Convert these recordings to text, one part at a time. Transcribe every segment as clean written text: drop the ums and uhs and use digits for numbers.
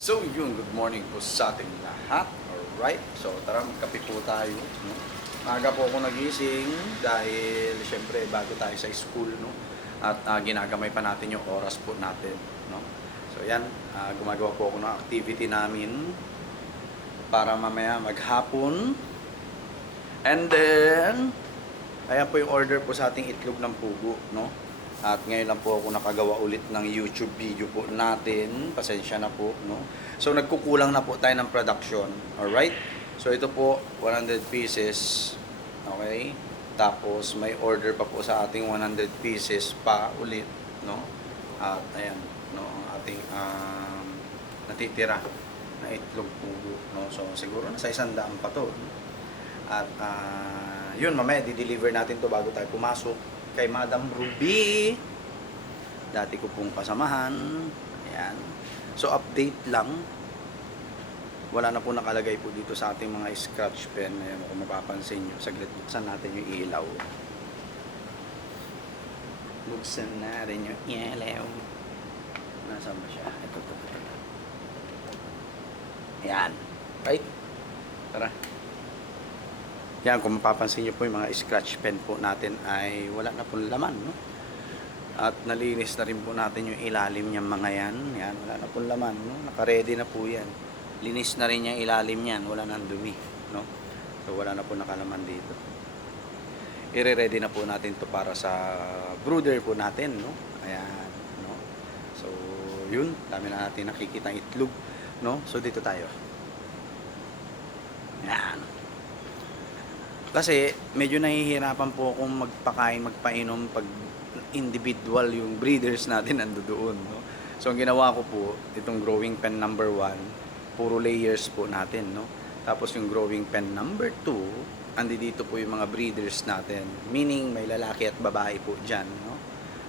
So yun, good morning po sa ating lahat. Alright, so tara magkape po tayo. No? Maaga po ako nagising dahil syempre bago tayo sa school. No? At ginagamay pa natin yung oras po natin. No? So yan, gumagawa po ako ng activity namin para mamaya maghapon. And then, ayan po yung order po sa ating itlog ng pugo. No? At ngayon lang po ako nakagawa ulit ng YouTube video po natin. Pasensya na po, no? So, nagkukulang na po tayo ng production. Alright? So, ito po, 100 pieces. Okay? Tapos, may order pa po sa ating 100 pieces pa ulit, no? At, ayan, no? Ang ating natitira na itlog pugo, no? So, siguro nasa 100 pa to. At, yun, mamaya, di-deliver natin to bago tayo pumasok kay Madam Ruby, dati ko pong kasamahan. Ayan. So update lang, wala na po nakalagay po dito sa ating mga scratch pen. Ayan, kung mapapansin nyo, saglit buksan natin yung ilaw. Buksan natin yung ilaw. Nasaan ba siya? Ito. Ayan. Right? Tara. Yan, kung mapapansin nyo po yung mga scratch pen po natin ay wala na pong laman, no? At nalinis na rin po natin yung ilalim niyang mga yan. Yan, wala na pong laman, no? Naka-ready na po yan. Linis na rin yung ilalim niyan, wala nang dumi, no? So, wala na po nakalaman dito. I-ready na po natin to para sa brooder po natin, no? Ayan, no? So, yun, dami na natin nakikita itlog, no? So, dito tayo. Yan. Kasi medyo nahihirapan po akong magpakain, magpainom pag individual yung breeders natin nando doon, no? So ang ginawa ko po, itong growing pen number 1, puro layers po natin, no? Tapos yung growing pen number 2, andi dito po yung mga breeders natin. Meaning may lalaki at babae po diyan, no?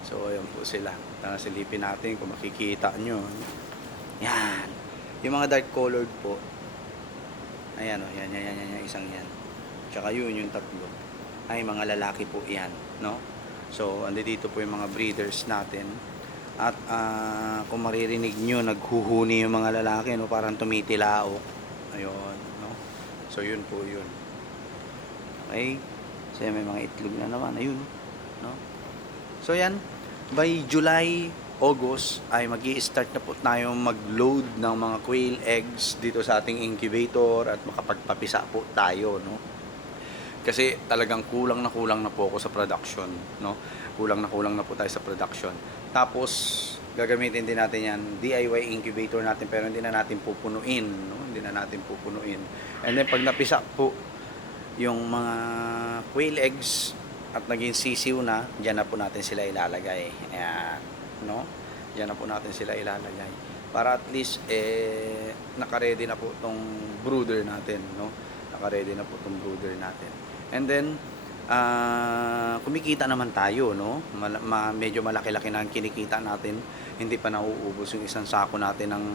So ayun po sila. Tara silipin natin kung makikita nyo. Yan. Yung mga dark colored po. Ayan, oh, yan, isang yan. Tsaka yun, yung tatlo ay mga lalaki po yan, no? So, andi dito po yung mga breeders natin. At kung maririnig nyo, naghuhuni yung mga lalaki, no? Parang tumitilao. Ayun, no? So, yun po yun. Okay? So, may mga itlog na naman. Ayun, no? So, yan. By July, August, ay mag-i-start na po tayo mag-load ng mga quail eggs dito sa ating incubator at makapagpapisa po tayo, no? Kasi talagang kulang na po ako sa production, no? Kulang na po tayo sa production. Tapos gagamitin din natin 'yan, DIY incubator natin, pero hindi na natin pupunuin, no? Hindi na natin pupunuin. And then pag napisa po yung mga quail eggs at naging sisiw na, diyan na po natin sila ilalagay. Ayan, no? Diyan na po natin sila ilalagay. Para at least naka-ready na po tong brooder natin, no? Naka-ready na po tong brooder natin. And then, kumikita naman tayo, no? Medyo malaki-laki na ang kinikita natin. Hindi pa nauubos yung isang sako natin ng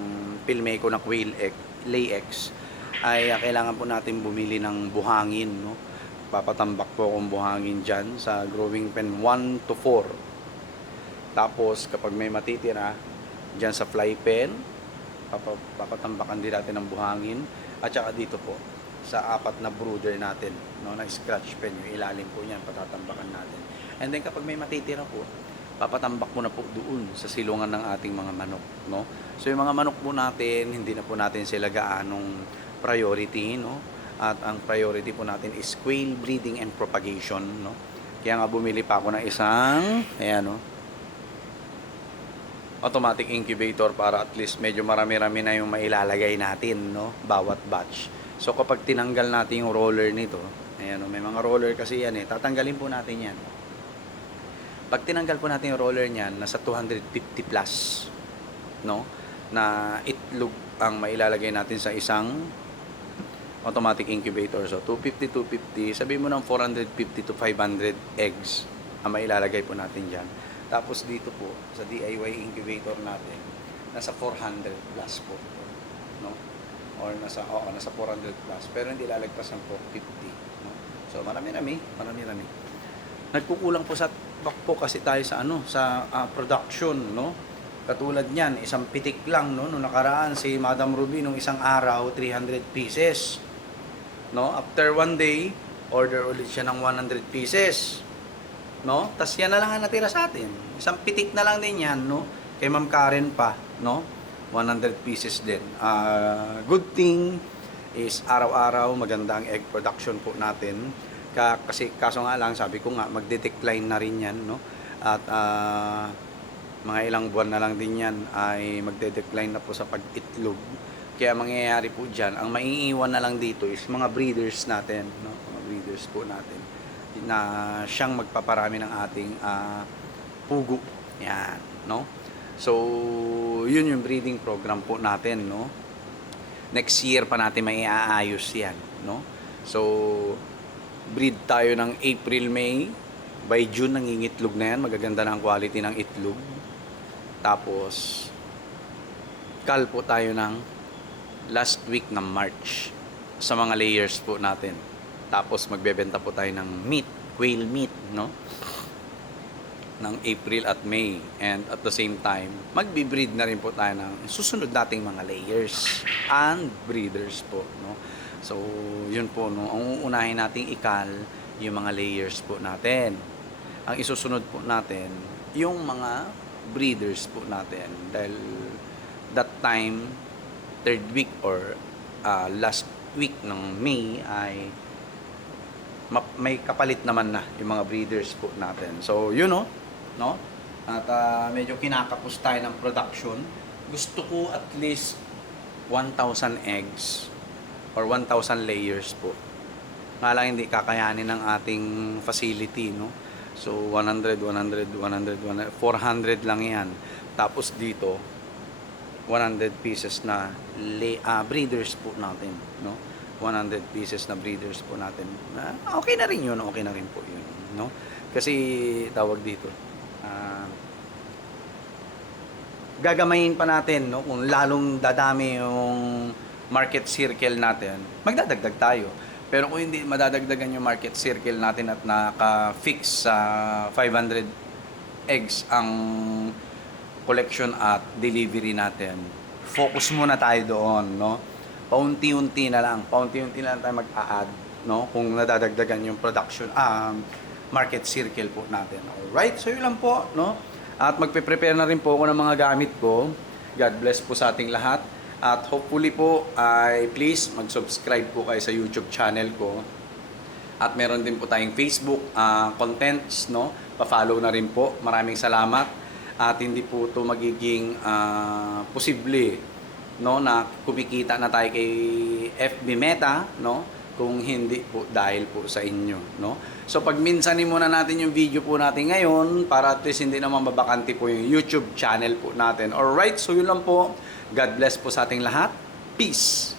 Pilmeco na quail egg, lay eggs. Ay kailangan po natin bumili ng buhangin, no? Papatambak po akong buhangin dyan sa growing pen 1 to 4. Tapos, kapag may matitira, dyan sa fly pen, papatambakan din natin ng buhangin. At saka dito po, sa 4 na brooder natin, no, na scratch pen, yung ilalim po niyan, patatambakan natin. And then kapag may matitira po, papatambak mo na po doon sa silungan ng ating mga manok, no? So yung mga manok po natin, hindi na po natin sila gaanong priority, no? At ang priority po natin is quail breeding and propagation, no? Kaya nga bumili pa ako ng isang, ayan, no, automatic incubator para at least medyo marami-rami na yung mailalagay natin, no, bawat batch. So kapag tinanggal natin yung roller nito, ayan, may mga roller kasi yan tatanggalin po natin yan. Pag tinanggal po natin yung roller niyan, nasa 250 plus, no, na itlog ang mailalagay natin sa isang automatic incubator. So 250, sabihin mo ng 450 to 500 eggs ang mailalagay po natin diyan. Tapos dito po sa DIY incubator natin, nasa 400 plus po, no? Or nasa 400 plus, pero hindi lalagpas ng 450, no? So marami-rami. Nagkukulang po sa po kasi tayo sa sa production, no? Katulad niyan, isang pitik lang, no? Nung nakaraan, si Madam Ruby, nung isang araw, 300 pieces. No? After one day, order ulit siya ng 100 pieces. No? Tas yan na lang ang natira sa atin. Isang pitik na lang din yan, no? Kay Ma'am Karen pa, no? 100 pieces din. Good thing is araw-araw maganda ang egg production po natin. Kasi kaso nga lang, sabi ko nga, magde-decline na rin yan, no? At mga ilang buwan na lang din yan ay magde-decline na po sa pag-itlog. Kaya mangyayari po dyan, ang maiiwan na lang dito is mga breeders natin, no? Mga breeders po natin na siyang magpaparami ng ating pugo. Yan, no? So, yun yung breeding program po natin, no? Next year pa natin maiaayos yan, no? So, breed tayo ng April, May. By June, nangingitlog na yan. Magaganda na ang quality ng itlog. Tapos, call po tayo ng last week ng March sa mga layers po natin. Tapos, magbebenta po tayo ng meat, whale meat, no? Ng April at May. And at the same time, magbe-breed na rin po tayo ng susunod nating mga layers and breeders po, no? So, yun po, no? Ang uunahin nating ikal, yung mga layers po natin. Ang isusunod po natin, yung mga breeders po natin. Dahil that time, third week or last week ng May ay may kapalit naman na yung mga breeders po natin. So, yun, no? At medyo kinakapos tayo ng production. Gusto ko at least 1,000 eggs or 1,000 layers po. Nga lang hindi kakayanin ng ating facility, no? So 100, 400 lang yan. Tapos dito 100 pieces na breeders po natin, no? 100 pieces na breeders po natin. Okay na rin yun, okay na rin po yun, no? Kasi tawag dito, gagamayin pa natin, no? Kung lalong dadami yung market circle natin, magdadagdag tayo. Pero kung hindi madadagdagan yung market circle natin at naka-fix sa 500 eggs ang collection at delivery natin, focus muna tayo doon, no? Paunti-unti na lang tayo mag-a-add, no? Kung nadadagdagan yung production, market circle po natin. Alright, so yun lang po, no? At magpe-prepare na rin po ako ng mga gamit ko. God bless po sa ating lahat. At hopefully po ay please mag-subscribe po kayo sa YouTube channel ko. At meron din po tayong Facebook contents, no? Pa-follow na rin po. Maraming salamat. At hindi po ito magiging posible, no, na kumikita na tayo kay FB Meta, no? Kung hindi po dahil po sa inyo, no? So pag minsanin muna natin yung video po natin ngayon para at least hindi naman mabakante po yung YouTube channel po natin. Alright, so yun lang po. God bless po sa ating lahat. Peace!